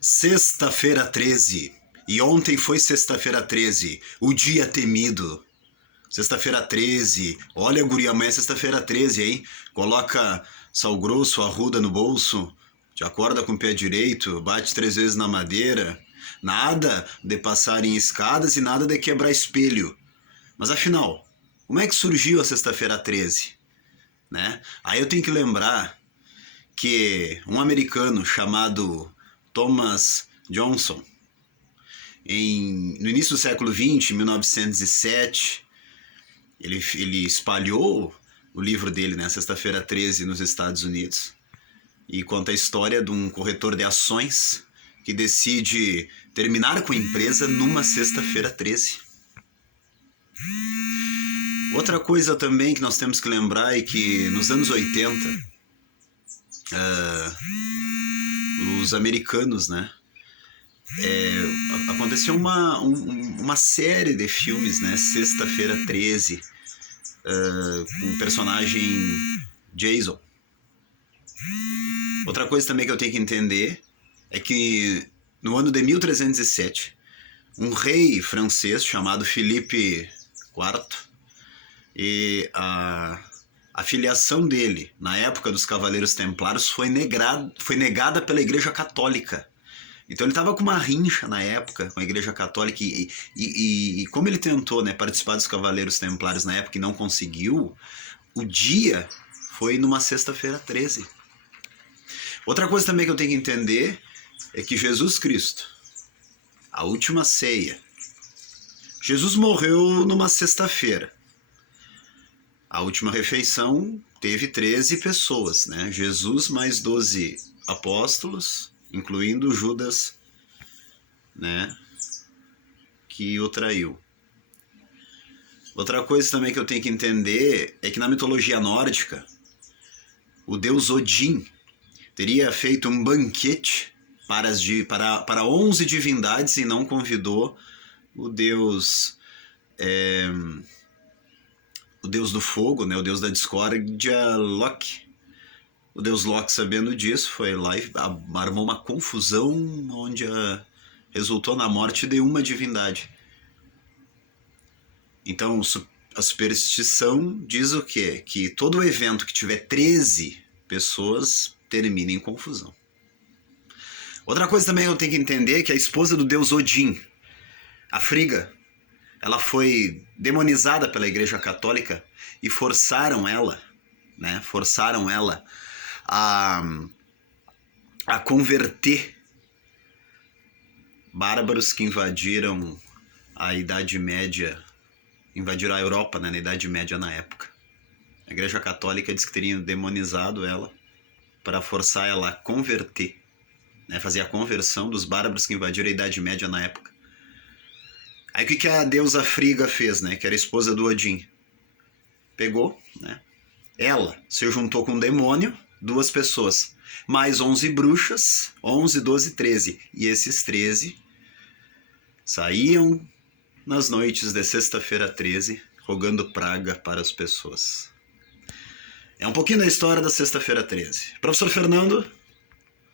Sexta-feira 13. E ontem foi sexta-feira 13, o dia temido. Sexta-feira 13. Olha, guria, amanhã é sexta-feira 13, hein? Coloca sal grosso, arruda no bolso, te acorda com o pé direito, bate 3 vezes na madeira. Nada de passar em escadas e nada de quebrar espelho. Mas afinal, como é que surgiu a sexta-feira 13? Né? Aí eu tenho que lembrar que um americano chamado Thomas Johnson, no início do século XX, em 1907, ele espalhou o livro dele, né, Sexta-feira 13, nos Estados Unidos, e conta a história de um corretor de ações que decide terminar com a empresa numa sexta-feira 13. Outra coisa também que nós temos que lembrar é que nos anos 80, os americanos, né, aconteceu uma série de filmes, né, Sexta-feira 13, com o personagem Jason. Outra coisa também que eu tenho que entender é que no ano de 1307, um rei francês chamado Filipe IV, e a filiação dele na época dos Cavaleiros Templários foi negada pela Igreja Católica. Então ele estava com uma rincha na época com a Igreja Católica e como ele tentou, né, participar dos Cavaleiros Templários na época e não conseguiu, o dia foi numa sexta-feira 13. Outra coisa também que eu tenho que entender é que Jesus Cristo, a última ceia, Jesus morreu numa sexta-feira. A última refeição teve 13 pessoas, né? Jesus mais 12 apóstolos, incluindo Judas, né, que o traiu. Outra coisa também que eu tenho que entender é que na mitologia nórdica, o deus Odin teria feito um banquete para 11 divindades e não convidou o deus do fogo, né, o deus da discórdia, Loki. O deus Loki, sabendo disso, foi lá e armou uma confusão onde resultou na morte de uma divindade. Então, a superstição diz o quê? Que todo evento que tiver 13 pessoas termina em confusão. Outra coisa também que eu tenho que entender é que a esposa do deus Odin, a Frigga, ela foi demonizada pela Igreja Católica e forçaram ela a converter bárbaros que invadiram a Idade Média, invadiram a Europa, né, na Idade Média na época. A Igreja Católica diz que teriam demonizado ela para forçar ela a converter, né, fazer a conversão dos bárbaros que invadiram a Idade Média na época. Aí o que a deusa Frigga fez, né, que era esposa do Odin? Pegou, né? Ela se juntou com um demônio, 2 pessoas, mais 11 bruxas, 11, 12, 13. E esses 13 saíam nas noites de sexta-feira 13, rogando praga para as pessoas. É um pouquinho da história da sexta-feira 13. Professor Fernando,